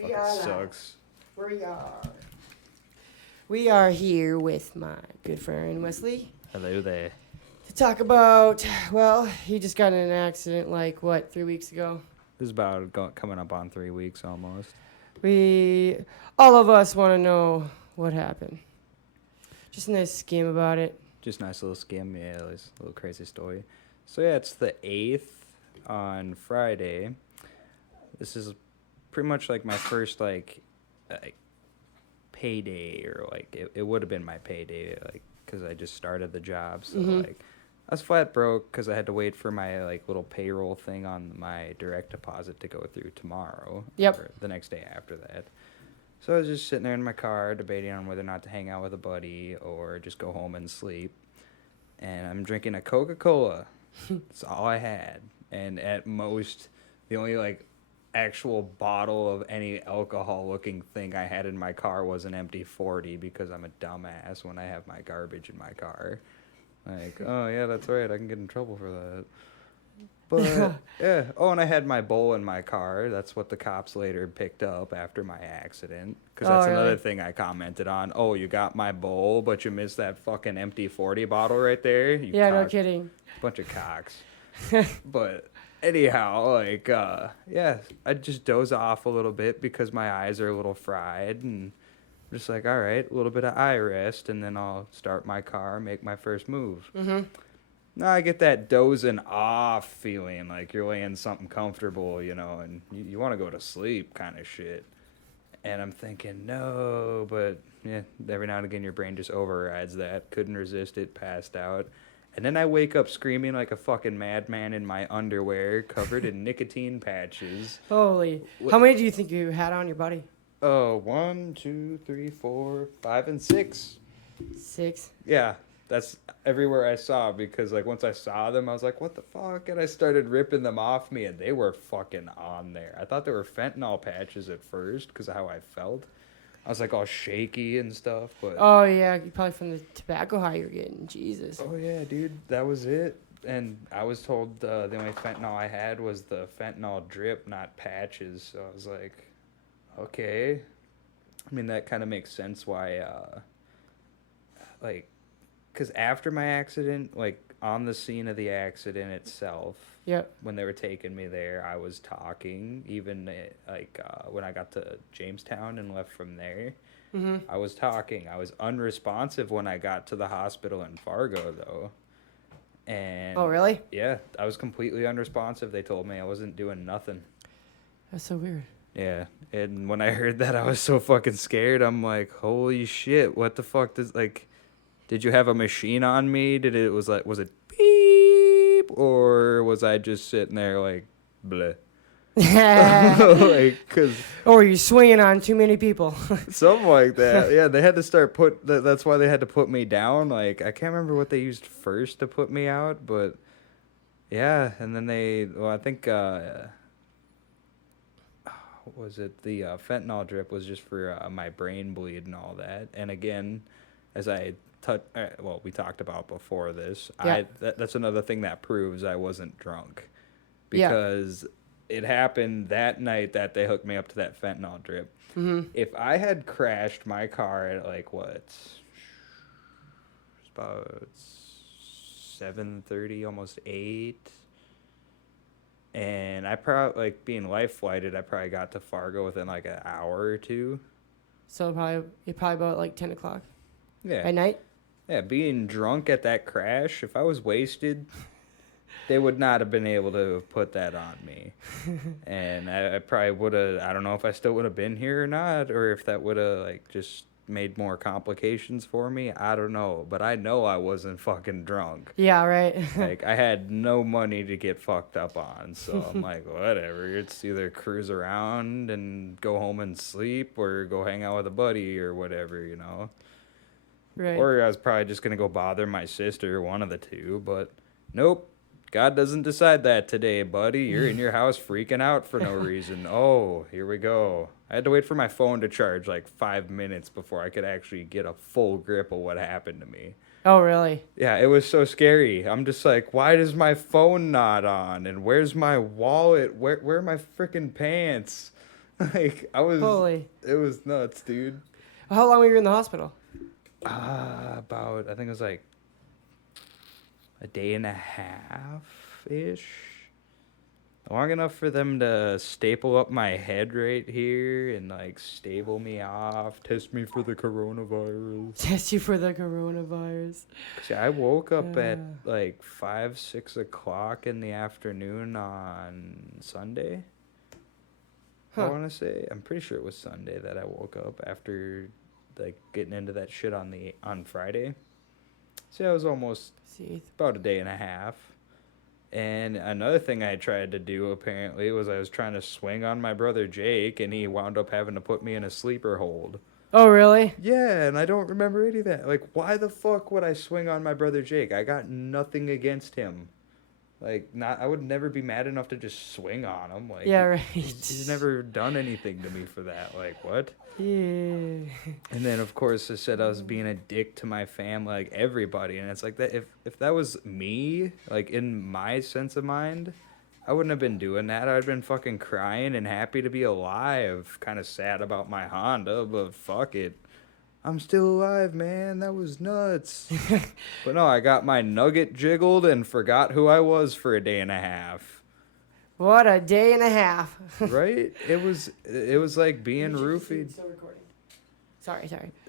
Fucking sucks. We are here with my good friend Wesley Hello there. to talk about, well, he just got in an accident 3 weeks ago. This is about coming up on 3 weeks almost. All of us want to know what happened. Just a nice scheme about it. Just nice little skim, yeah, a little crazy story. So yeah, it's the 8th on Friday. This is pretty much like my first like payday, or like it would have been my payday, like because I just started the job. So like I was flat broke because I had to wait for my like little payroll thing on my direct deposit to go through tomorrow. Yep. Or the next day after that. So I was just sitting there in my car debating on whether or not to hang out with a buddy or just go home and sleep. And I'm drinking a Coca-Cola. That's all I had. And at most, the only like actual bottle of any alcohol looking thing I had in my car was an empty 40, because I'm a dumbass when I have my garbage in my car. Like, oh yeah, that's right, I can get in trouble for that. But yeah. Oh, and I had my bowl in my car. That's what the cops later picked up after my accident. Because that's another thing I commented on. Oh, you got my bowl, but you missed that fucking empty 40 bottle right there? No kidding. Bunch of cocks. But anyhow, like, yeah, I just doze off a little bit because my eyes are a little fried. And I'm just like, all right, a little bit of eye rest, and then I'll start my car, make my first move. Mm-hmm. Now I get that dozing off feeling, like you're laying something comfortable, you know, and you want to go to sleep kind of shit. And I'm thinking, no, but yeah, every now and again your brain just overrides that. Couldn't resist it, passed out. And then I wake up screaming like a fucking madman in my underwear, covered in nicotine patches. Holy. How many do you think you had on your body? Oh, 1, 2, 3, 4, 5, and 6. 6? Yeah. That's everywhere I saw, because like once I saw them, I was like, what the fuck? And I started ripping them off me, and they were fucking on there. I thought they were fentanyl patches at first because of how I felt. I was like all shaky and stuff. But oh, yeah, probably from the tobacco high you're getting. Jesus. Oh, yeah, dude, that was it. And I was told the only fentanyl I had was the fentanyl drip, not patches. So I was like, okay. I mean, that kind of makes sense why, because after my accident, like, on the scene of the accident itself, yep, when they were taking me there, I was talking. Even, when I got to Jamestown and left from there, I was talking. I was unresponsive when I got to the hospital in Fargo, though. And oh, really? Yeah, I was completely unresponsive. They told me I wasn't doing nothing. That's so weird. Yeah, and when I heard that, I was so fucking scared. I'm like, holy shit, what the fuck does, like... Did you have a machine on me? Was it beep? Or was I just sitting there like, bleh? Or were you swinging on too many people? Something like that. Yeah, they had to that's why they had to put me down. Like, I can't remember what they used first to put me out, but yeah, and then I think, what was it? The fentanyl drip was just for my brain bleed and all that. And again, as we talked about before this. Yeah. That's another thing that proves I wasn't drunk, because it happened that night that they hooked me up to that fentanyl drip. Mm-hmm. If I had crashed my car at about 7:30, almost 8, and I probably being life flighted, I probably got to Fargo within like an hour or two. So probably about 10 o'clock. Yeah. At night? Yeah, being drunk at that crash, if I was wasted, they would not have been able to have put that on me. And I probably would have, I don't know if I still would have been here or not, or if that would have, just made more complications for me. I don't know. But I know I wasn't fucking drunk. Yeah, right. I had no money to get fucked up on. So I'm like, whatever. It's either cruise around and go home and sleep, or go hang out with a buddy or whatever, you know. Right. Or I was probably just going to go bother my sister, one of the two. But nope, God doesn't decide that today, buddy. You're in your house freaking out for no reason. Oh, here we go. I had to wait for my phone to charge 5 minutes before I could actually get a full grip of what happened to me. Oh, really? Yeah, it was so scary. I'm just like, why does my phone not on? And where's my wallet? Where are my freaking pants? Like Holy. it was nuts, dude. How long were you in the hospital? About I think it was like a day and a half ish. Long enough for them to staple up my head right here and like stable me off, test me for the coronavirus. Test you for the coronavirus. See, I woke up at Uh. like 5, 6 o'clock in the afternoon on Sunday. I Huh. want to say I'm pretty sure it was Sunday that I woke up after like getting into that shit on Friday. So yeah, it was almost See. about a day and a half. And another thing I tried to do apparently was I was trying to swing on my brother Jake, and he wound up having to put me in a sleeper hold. Oh, really? Yeah, and I don't remember any of that. Like, why the fuck would I swing on my brother Jake? I got nothing against him. Like, I would never be mad enough to just swing on him. Like, Yeah, right. he's never done anything to me for that. Like, what? Yeah. And then, of course, I said I was being a dick to my family, like everybody. And it's like that. If that was me, like in my sense of mind, I wouldn't have been doing that. I'd been fucking crying and happy to be alive. Kind of sad about my Honda, but fuck it. I'm still alive, man. That was nuts. But no, I got my nugget jiggled and forgot who I was for a day and a half. What a day and a half. Right? It was like being roofied. Still recording. Sorry.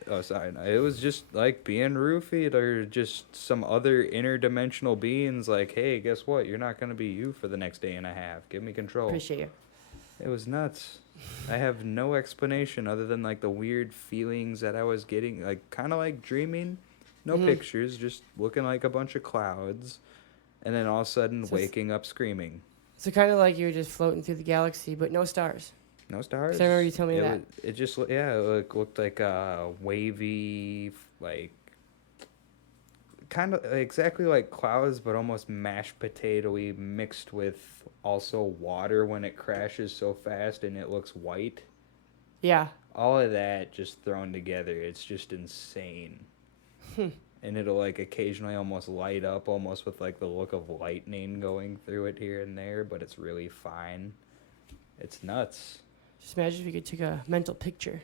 Oh, sorry. No, it was just like being roofied or just some other interdimensional beings like, hey, guess what? You're not going to be you for the next day and a half. Give me control. Appreciate you. It was nuts. I have no explanation other than like the weird feelings that I was getting, like kind of like dreaming. No pictures, just looking like a bunch of clouds. And then all of a sudden waking up screaming. So kind of like you were just floating through the galaxy, but no stars. No stars. 'Cause I remember you telling me that. It just, yeah, it looked like a wavy, like, kind of exactly like clouds, but almost mashed potato-y mixed with also water when it crashes so fast and it looks white. Yeah. All of that just thrown together. It's just insane. And it'll like occasionally almost light up almost with like the look of lightning going through it here and there, but it's really fine. It's nuts. Just imagine if you could take a mental picture.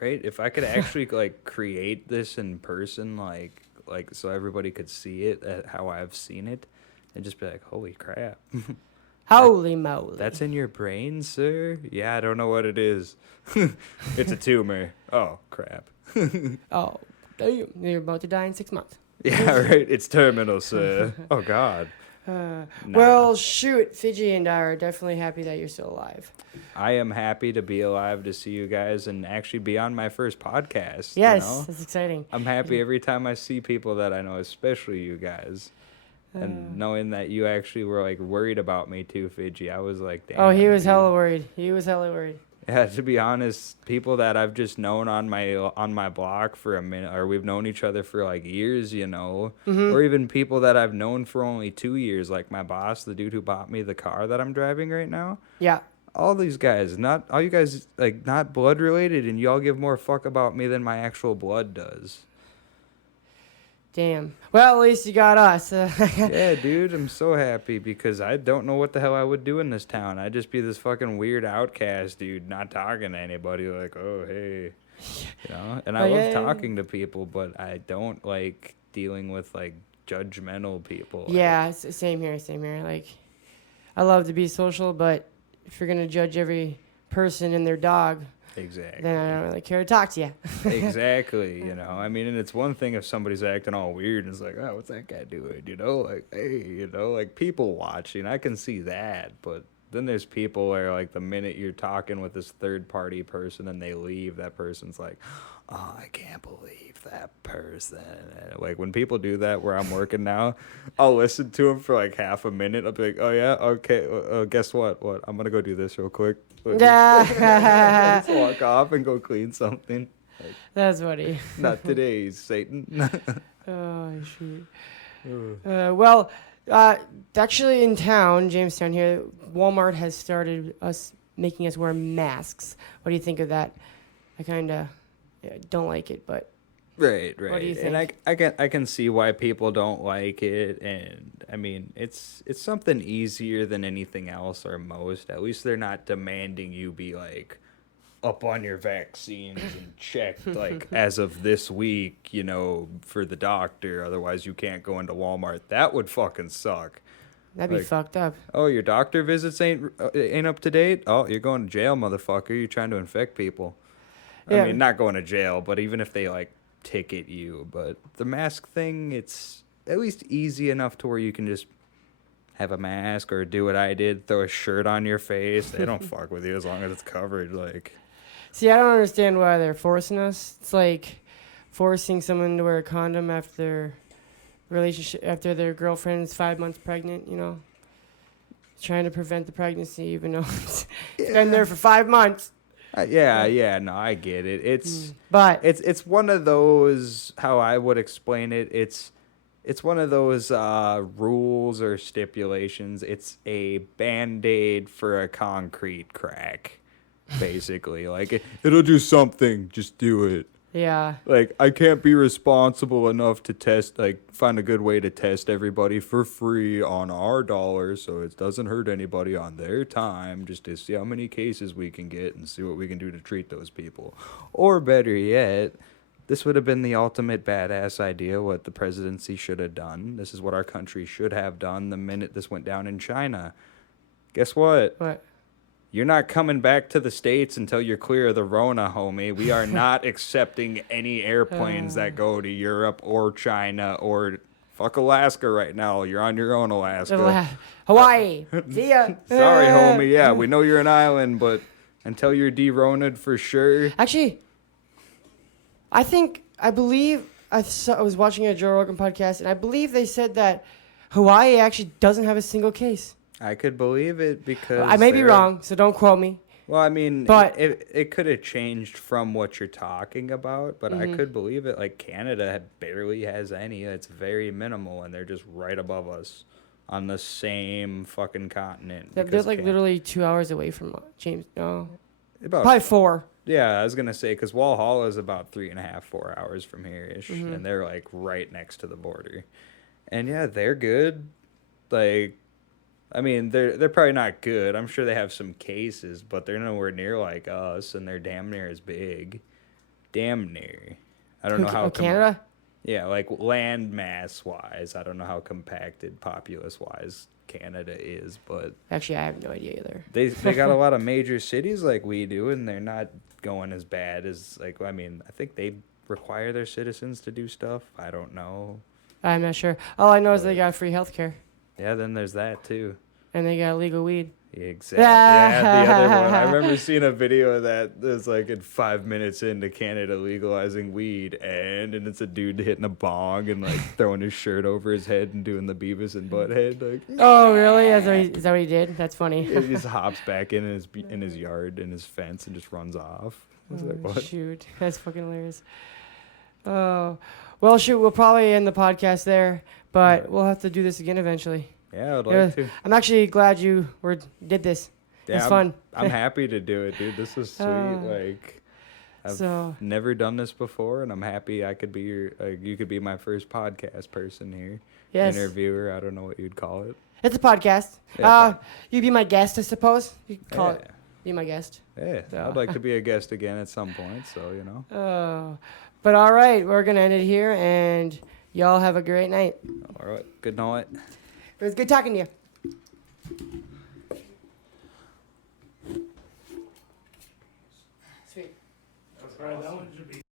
Right? If I could actually like create this in person, like so everybody could see it how I've seen it, and just be like, holy crap. Holy moly. That's in your brain, sir? Yeah, I don't know what it is. It's a tumor. Oh, crap. Oh, damn. You're about to die in 6 months. Yeah, right. It's terminal, sir. Oh, God. Nah. Well, shoot. Fidji and I are definitely happy that you're still alive. I am happy to be alive to see you guys and actually be on my first podcast. Yes, you know? that's exciting. I'm happy every time I see people that I know, especially you guys. And knowing that you actually were like worried about me too, Fidji, I was like, damn. Oh, he was dude. hella worried. Yeah, to be honest, people that I've just known on my block for a minute, or we've known each other for like years, you know, or even people that I've known for only 2 years, like my boss, the dude who bought me the car that I'm driving right now. Yeah. All these guys, not all you guys, like not blood related, and y'all give more fuck about me than my actual blood does. Damn. Well, at least you got us. Yeah, dude, I'm so happy because I don't know what the hell I would do in this town. I'd just be this fucking weird outcast, dude, not talking to anybody. Like, oh, hey, you know. And I love talking to people, but I don't like dealing with like judgmental people. Yeah, same here. Like, I love to be social, but if you're gonna judge every person and their dog, exactly, then I don't really care to talk to you. Exactly, you know. I mean, and it's one thing if somebody's acting all weird and it's like, oh, what's that guy doing? You know, like, hey, you know, like people watching. I can see that, but then there's people where like the minute you're talking with this third party person and they leave, that person's like, oh, I can't believe that person. And like when people do that where I'm working now, I'll listen to them for like half a minute. I'll be like, oh yeah, okay. Guess what? What? I'm gonna go do this real quick. Yeah. Just walk off and go clean something. Like, That's funny. not today, Satan. Oh, shoot. Well, actually in town, Jamestown here, Walmart has started making us wear masks. What do you think of that? I kind of don't like it, but... Right. What do you think? And I can see why people don't like it, and I mean it's something easier than anything else or most. At least they're not demanding you be like up on your vaccines and checked, like, as of this week, you know, for the doctor. Otherwise, you can't go into Walmart. That would fucking suck. That'd be Like, fucked up. oh, your doctor visits ain't up to date? Oh, you're going to jail, motherfucker. You're trying to infect people. Yeah. I mean, not going to jail, but even if they, like, ticket you. But the mask thing, it's at least easy enough to where you can just have a mask or do what I did, throw a shirt on your face. They don't fuck with you as long as it's covered. Like, See, I don't understand why they're forcing us. It's like forcing someone to wear a condom after their relationship, after their girlfriend's 5 months pregnant, you know? Trying to prevent the pregnancy, even though it's been there for 5 months. yeah, no, I get it. But It's one of those, how I would explain it. It's one of those rules or stipulations. It's a Band-Aid for a concrete crack, basically. Like, it'll do something. Just do it. yeah, Like, I can't be responsible enough to test, like, find a good way to test everybody for free on our dollars so it doesn't hurt anybody on their time, just to see how many cases we can get and see what we can do to treat those people. Or better yet, this would have been the ultimate badass idea, what the presidency should have done. This is what our country should have done the minute this went down in China. Guess what? what? You're not coming back to the States until you're clear of the Rona, homie. We are not accepting any airplanes that go to Europe or China or fuck Alaska right now. You're on your own, Alaska. Hawaii. See ya. Sorry, homie. Yeah, we know you're an island, but until you're de-Rona'd for sure. Actually, I believe I was watching a Joe Rogan podcast, and I believe they said that Hawaii actually doesn't have a single case. I could believe it because I may be wrong, so don't quote me. Well, I mean, But- it could have changed from what you're talking about, but I could believe it. Like, Canada barely has any. It's very minimal, and they're just right above us on the same fucking continent. They're because like literally 2 hours away from James. No, about, probably 4. yeah, I was gonna say, because Walhalla is about 3.5, 4 hours from here ish, Mm-hmm. and they're like right next to the border. And yeah, they're good. Like, I mean, they're probably not good. I'm sure they have some cases, but they're nowhere near like us, and they're damn near as big. Damn near. I don't know how. Canada? Yeah, like land mass wise, I don't know how compacted populace wise Canada is, but Actually, I have no idea either. they got a lot of major cities like we do, and they're not going as bad as, like, I mean, I think they require their citizens to do stuff. I don't know. I'm not sure. All I know is they got free healthcare Yeah, then there's that too. and they got legal weed. Exactly. Yeah, the other one. I remember seeing a video of that. That's like in 5 minutes into Canada legalizing weed, and it's a dude hitting a bong and like throwing his shirt over his head and doing the Beavis and Butthead. Like, Oh, really? Is that what he did? That's funny. he just hops back in his yard in his fence and just runs off. I was like, Oh, what? shoot. That's fucking hilarious. Oh. Well, shoot, we'll probably end the podcast there, but we'll have to do this again eventually. Yeah, I'd Yeah, like to. I'm actually glad you did this. Yeah, It's fun. I'm happy to do it, dude. This is sweet. Like, I've So- never done this before, and I'm happy I could be you could be my first podcast person here. Yes. Interviewer, I don't know what you'd call it. It's a podcast. Yeah, You'd be my guest, I suppose. You could call Yeah. it. Be my guest. Yeah, So- I'd like to be a guest again at some point, so, you know. Oh. But all right, we're going to end it here, and y'all have a great night. All right, good night. It was good talking to you. Sweet. All right, that one should be.